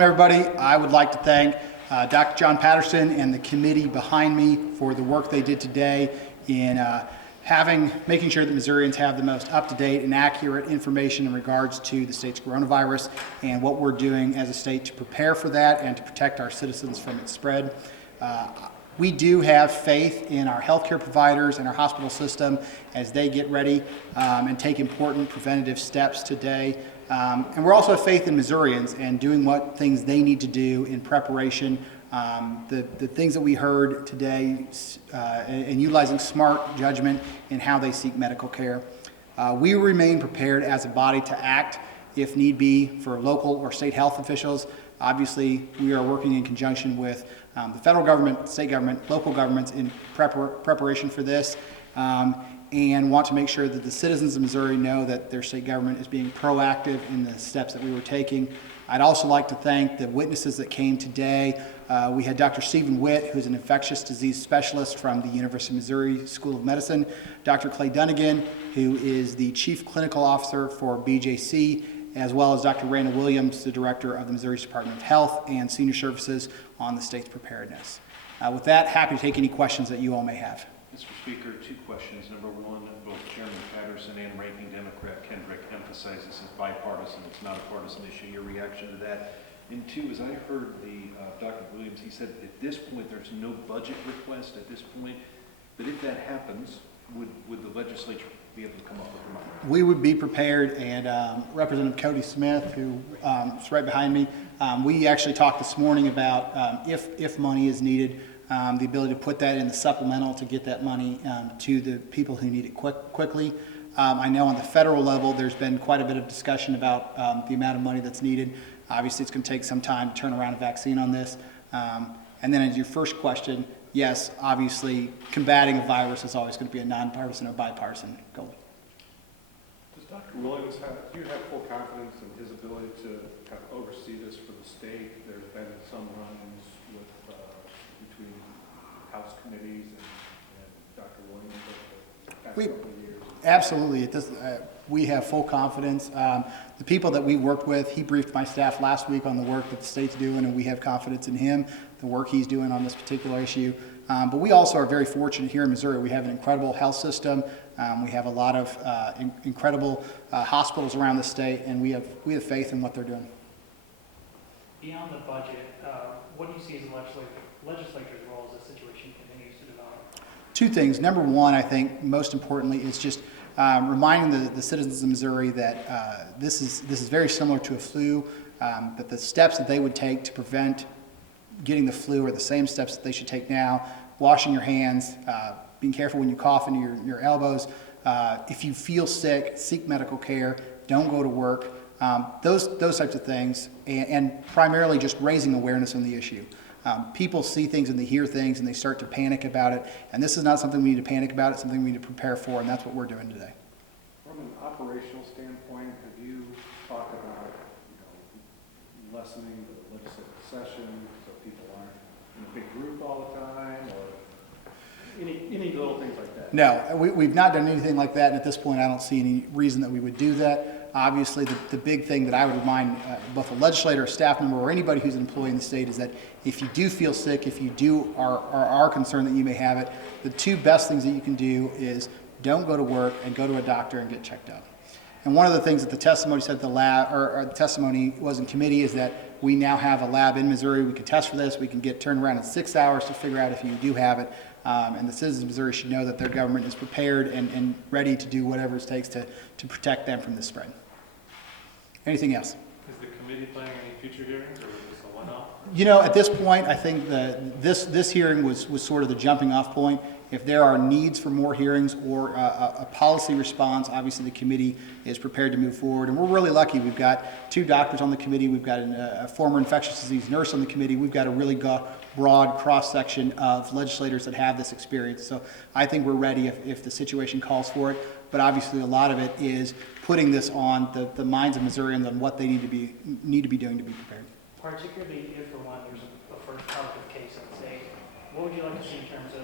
Everybody, I would like to thank Dr. John Patterson and the committee behind me for the work they did today in making sure that Missourians have the most up-to-date and accurate information in regards to the state's coronavirus and what we're doing as a state to prepare for that and to protect our citizens from its spread. We do have faith in our healthcare providers and our hospital system as they get ready and take important preventative steps today. And we're also have faith in Missourians and doing what things they need to do in preparation. The things that we heard today and utilizing smart judgment in how they seek medical care. We remain prepared as a body to act if need be for local or state health officials. Obviously, we are working in conjunction with the federal government, state government, local governments in preparation for this. And want to make sure that the citizens of Missouri know that their state government is being proactive in the steps that we were taking. I'd also like to thank the witnesses that came today. We had Dr. Stephen Witt, who's an infectious disease specialist from the University of Missouri School of Medicine, Dr. Clay Dunnigan, who is the Chief Clinical Officer for BJC, as well as Dr. Randall Williams, the Director of the Missouri Department of Health and Senior Services on the state's preparedness. With that, happy to take any questions that you all may have. Mr. Speaker, two questions. Number one, both Chairman Patterson and Ranking Democrat Kendrick emphasize this is bipartisan. It's not a partisan issue. Your reaction to that? And two, as I heard Dr. Williams, he said at this point there's no budget request at this point. But if that happens, would the legislature be able to come up with the money? We would be prepared, and Representative Cody Smith, who is right behind me, we actually talked this morning about if money is needed. The ability to put that in the supplemental to get that money to the people who need it quickly. I know on the federal level there's been quite a bit of discussion about the amount of money that's needed. Obviously it's going to take some time to turn around a vaccine on this. And then as your first question, yes, obviously combating a virus is always going to be a nonpartisan or bipartisan goal. Does Dr. Williams do you have full confidence in his ability to kind of oversee this for the state? There's been some run-ins with between House committees and Dr. Williams over the past couple of years? Absolutely. We have full confidence. The people that we worked with, he briefed my staff last week on the work that the state's doing, and we have confidence in him, the work he's doing on this particular issue. But we also are very fortunate here in Missouri. We have an incredible health system. We have a lot of incredible hospitals around the state, and we have faith in what they're doing. Beyond the budget, what do you see as the legislature's role as the situation continues to develop? Two things. Number one, I think most importantly, is just reminding the citizens of Missouri that this is very similar to a flu, that the steps that they would take to prevent getting the flu are the same steps that they should take now. Washing your hands, being careful when you cough into your elbows. If you feel sick, seek medical care. Don't go to work. Those types of things, and primarily just raising awareness on the issue. People see things and they hear things and they start to panic about it, and this is not something we need to panic about. It's something we need to prepare for, and that's what we're doing today. From an operational standpoint, have you talked about lessening the legislative session so people aren't in a big group all the time, or any little things like that? No, we've not done anything like that, and at this point I don't see any reason that we would do that. Obviously, the big thing that I would remind both a legislator, a staff member, or anybody who's an employee in the state is that if you do feel sick, if you are concerned that you may have it, the two best things that you can do is don't go to work and go to a doctor and get checked out. And one of the things that the testimony said at the lab, or the testimony was in committee, is that we now have a lab in Missouri. We can test for this. We can get turned around in 6 hours to figure out if you do have it. And the citizens of Missouri should know that their government is prepared and ready to do whatever it takes to protect them from this spread. Anything else? Is the committee planning any future hearings, or was this a one-off? You know, at this point, I think this hearing was sort of the jumping off point. If there are needs for more hearings or a policy response, obviously the committee is prepared to move forward. And we're really lucky. We've got 2 doctors on the committee. We've got a former infectious disease nurse on the committee. We've got a really broad cross-section of legislators that have this experience. So I think we're ready if the situation calls for it. But obviously a lot of it is putting this on the minds of Missourians on what they need to be doing to be prepared. Particularly if or when there's a first positive case in the state, what would you like to see in terms of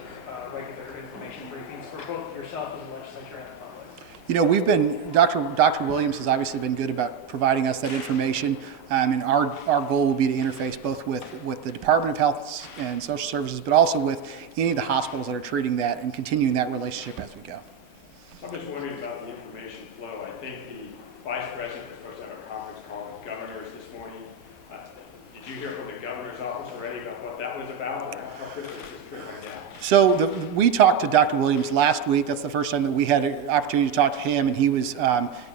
regular information briefings for both yourself as a legislature and the public? You know, we've been, Dr. Williams has obviously been good about providing us that information, and our goal will be to interface both with the Department of Health and Social Services, but also with any of the hospitals that are treating that and continuing that relationship as we go. I'm just wondering about the information flow. I think the vice president was supposed to have a conference call with governors this morning. Did you hear from the governor's office already about what that was about? Or how quickly is this trip right now? So we talked to Dr. Williams last week. That's the first time that we had an opportunity to talk to him, and he was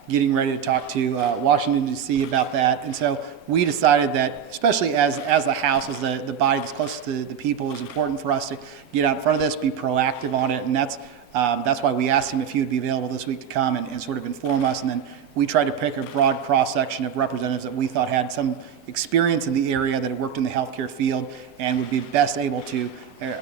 getting ready to talk to Washington, D.C. about that. And so we decided that, especially as the House, as the body that's closest to the people, it was important for us to get out in front of this, be proactive on it, and that's why we asked him if he would be available this week to come and sort of inform us. And then we tried to pick a broad cross-section of representatives that we thought had some experience in the area, that had worked in the healthcare field, and would be best able to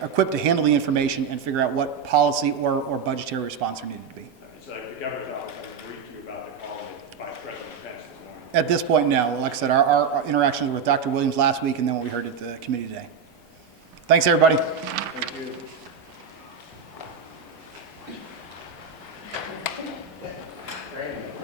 equipped to handle the information and figure out what policy or budgetary response there needed to be. So the governor's office has briefed you about the call with Vice President Pence this morning. At this point, no. Like I said, our interactions were with Dr. Williams last week and then what we heard at the committee today. Thanks, everybody. Thank you.